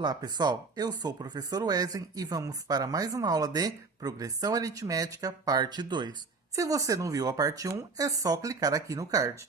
Olá pessoal, eu sou o professor Wesley e vamos para mais uma aula de Progressão Aritmética, parte 2. Se você não viu a parte 1, é só clicar aqui no card.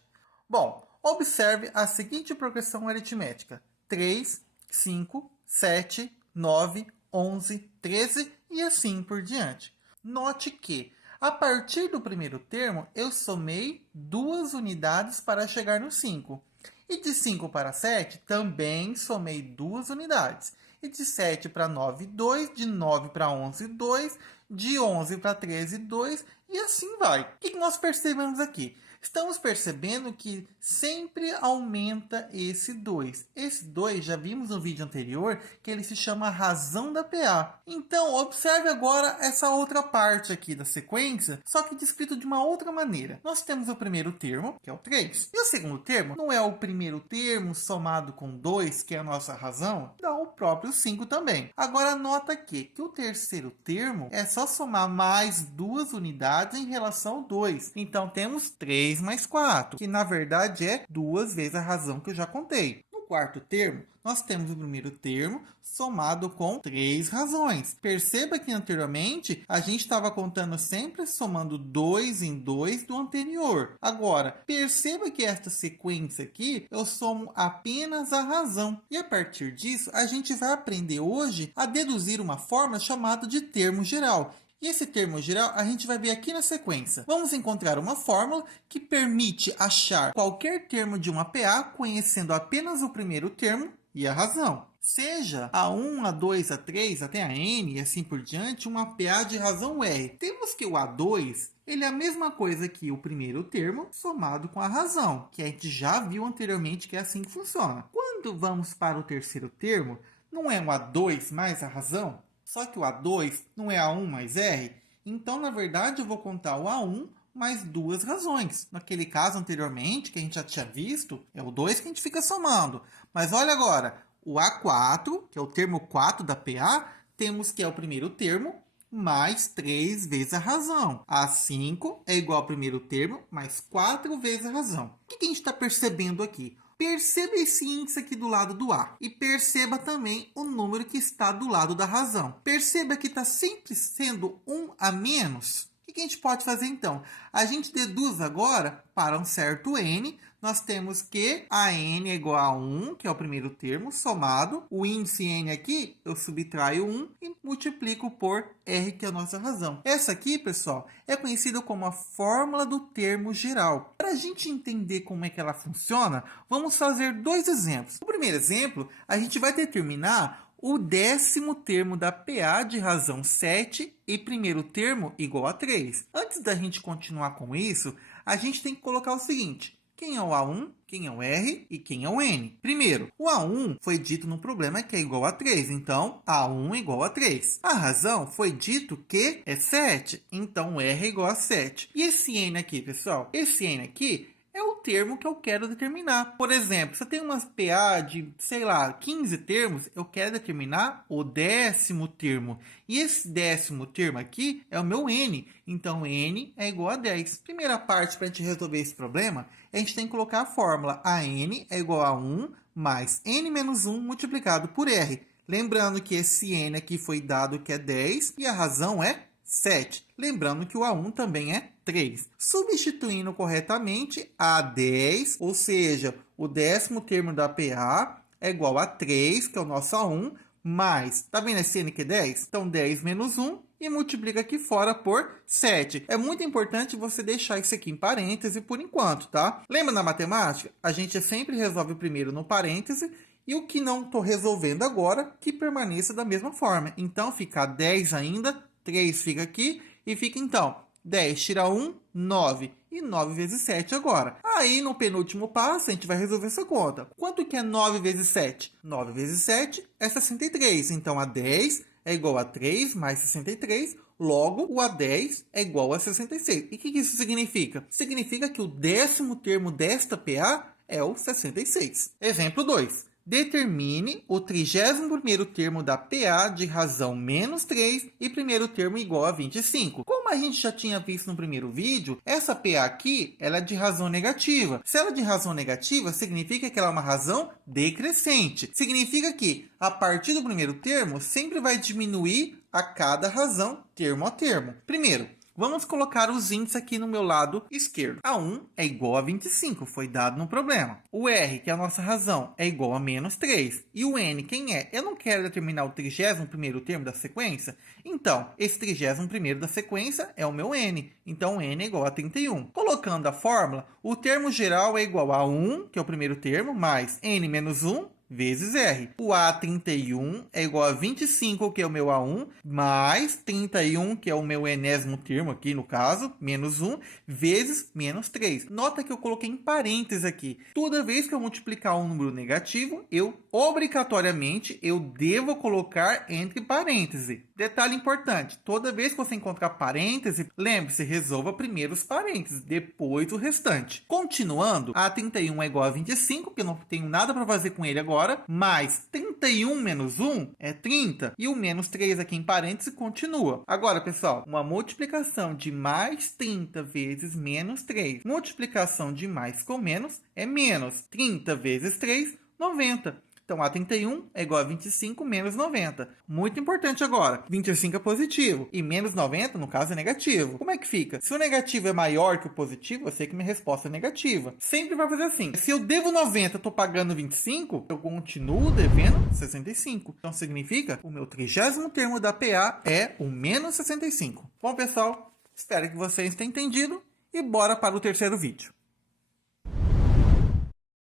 Bom, observe a seguinte progressão aritmética: 3, 5, 7, 9, 11, 13 e assim por diante. Note que, a partir do primeiro termo, eu somei 2 unidades para chegar no 5. E de 5 para 7, também somei 2 unidades. E de 7 para 9, 2. De 9 para 11, 2. De 11 para 13, 2. E assim vai. O que nós percebemos aqui? Estamos percebendo que sempre aumenta esse 2. Esse 2, já vimos no vídeo anterior, que ele se chama razão da PA. Então, observe agora essa outra parte aqui da sequência, só que descrito de uma outra maneira. Nós temos o primeiro termo, que é o 3. E o segundo termo não é o primeiro termo somado com 2, que é a nossa razão, dá o próprio 5 também. Agora, nota aqui que o terceiro termo é só somar mais 2 unidades em relação ao 2. Então, temos 3 mais 4, que na verdade é 2 vezes a razão que eu já contei. No quarto termo, nós temos o primeiro termo somado com 3 razões. Perceba que anteriormente a gente estava contando sempre somando 2 em 2 do anterior. Agora, perceba que esta sequência aqui eu somo apenas a razão. E a partir disso, a gente vai aprender hoje a deduzir uma fórmula chamada de termo geral. E esse termo geral a gente vai ver aqui na sequência. Vamos encontrar uma fórmula que permite achar qualquer termo de uma PA conhecendo apenas o primeiro termo e a razão. Seja A1, A2, A3, até a N e assim por diante, uma PA de razão R. Temos que o A2 ele é a mesma coisa que o primeiro termo somado com a razão, que a gente já viu anteriormente que é assim que funciona. Quando vamos para o terceiro termo, não é um A2 mais a razão? Só que o A2 não é A1 mais R, então, na verdade, eu vou contar o A1 mais 2 razões. Naquele caso anteriormente, que a gente já tinha visto, é o 2 que a gente fica somando. Mas olha agora, o A4, que é o termo 4 da PA, temos que é o primeiro termo, mais 3 vezes a razão. A5 é igual ao primeiro termo, mais 4 vezes a razão. O que a gente está percebendo aqui? Perceba esse índice aqui do lado do A e perceba também o número que está do lado da razão. Perceba que está sempre sendo 1 a menos. O que a gente pode fazer então? A gente deduz agora para um certo N. Nós temos que a N é igual a 1, que é o primeiro termo, somado. O índice N aqui, eu subtraio 1 e multiplico por R, que é a nossa razão. Essa aqui, pessoal, é conhecida como a fórmula do termo geral. Para a gente entender como é que ela funciona, vamos fazer 2 exemplos. No primeiro exemplo, a gente vai determinar o 10º termo da PA de razão 7 e primeiro termo igual a 3. Antes da gente continuar com isso, a gente tem que colocar o seguinte: quem é o A1, quem é o R e quem é o N. Primeiro, o A1 foi dito no problema que é igual a 3, então A1 é igual a 3. A razão foi dito que é 7, então R é igual a 7. E esse N aqui, pessoal? Esse N aqui é o termo que eu quero determinar. Por exemplo, se eu tenho umas PA de, sei lá, 15 termos, eu quero determinar o 10º termo. E esse 10º termo aqui é o meu N. Então, N é igual a 10. Primeira parte para a gente resolver esse problema, a gente tem que colocar a fórmula. A N é igual a 1 mais N menos 1 multiplicado por R. Lembrando que esse N aqui foi dado que é 10 e a razão é 7. Lembrando que o A1 também é 3. Substituindo corretamente, A10, ou seja, o 10º termo da PA é igual a 3, que é o nosso A1, mais, tá vendo esse N que é 10? Então, 10 menos 1 e multiplica aqui fora por 7. É muito importante você deixar isso aqui em parêntese por enquanto, tá? Lembra na matemática? A gente sempre resolve primeiro no parêntese e o que não estou resolvendo agora, que permaneça da mesma forma. Então, fica 10 ainda, 3 fica aqui e fica então 10 tira 1, 9. E 9 vezes 7 agora. Aí no penúltimo passo a gente vai resolver essa conta. Quanto que é 9 vezes 7? 9 vezes 7 é 63. Então a 10 é igual a 3 mais 63. Logo, o A10 é igual a 66. E o que isso significa? Significa que o 10º termo desta PA é o 66. Exemplo 2. Determine o 31º termo da PA de razão menos 3 e primeiro termo igual a 25. Como a gente já tinha visto no primeiro vídeo, essa PA aqui ela é de razão negativa. Se ela é de razão negativa, significa que ela é uma razão decrescente. Significa que, a partir do primeiro termo, sempre vai diminuir a cada razão, termo a termo. Primeiro, vamos colocar os índices aqui no meu lado esquerdo. A 1 é igual a 25, foi dado no problema. O R, que é a nossa razão, é igual a menos 3. E o N, quem é? Eu não quero determinar o 31º termo da sequência? Então, esse 31º da sequência é o meu N. Então, N é igual a 31. Colocando a fórmula, o termo geral é igual a 1, que é o primeiro termo, mais N menos 1, vezes R. O A31 é igual a 25, que é o meu A1, mais 31, que é o meu enésimo termo aqui no caso, menos 1, vezes menos 3. Nota que eu coloquei em parênteses aqui. Toda vez que eu multiplicar um número negativo, obrigatoriamente, eu devo colocar entre parênteses. Detalhe importante, toda vez que você encontrar parêntese, lembre-se, resolva primeiro os parênteses, depois o restante. Continuando, A31 é igual a 25, porque eu não tenho nada para fazer com ele agora, mais 31 menos 1 é 30, e o menos 3 aqui em parênteses continua. Agora, pessoal, uma multiplicação de mais 30 vezes menos 3, multiplicação de mais com menos é menos 30 vezes 3, 90. Então, A31 é igual a 25 menos 90. Muito importante agora, 25 é positivo e menos 90, no caso, é negativo. Como é que fica? Se o negativo é maior que o positivo, eu sei que minha resposta é negativa. Sempre vai fazer assim. Se eu devo 90, eu estou pagando 25, eu continuo devendo 65. Então, significa que o meu 30º termo da PA é o menos 65. Bom, pessoal, espero que vocês tenham entendido e bora para o terceiro vídeo.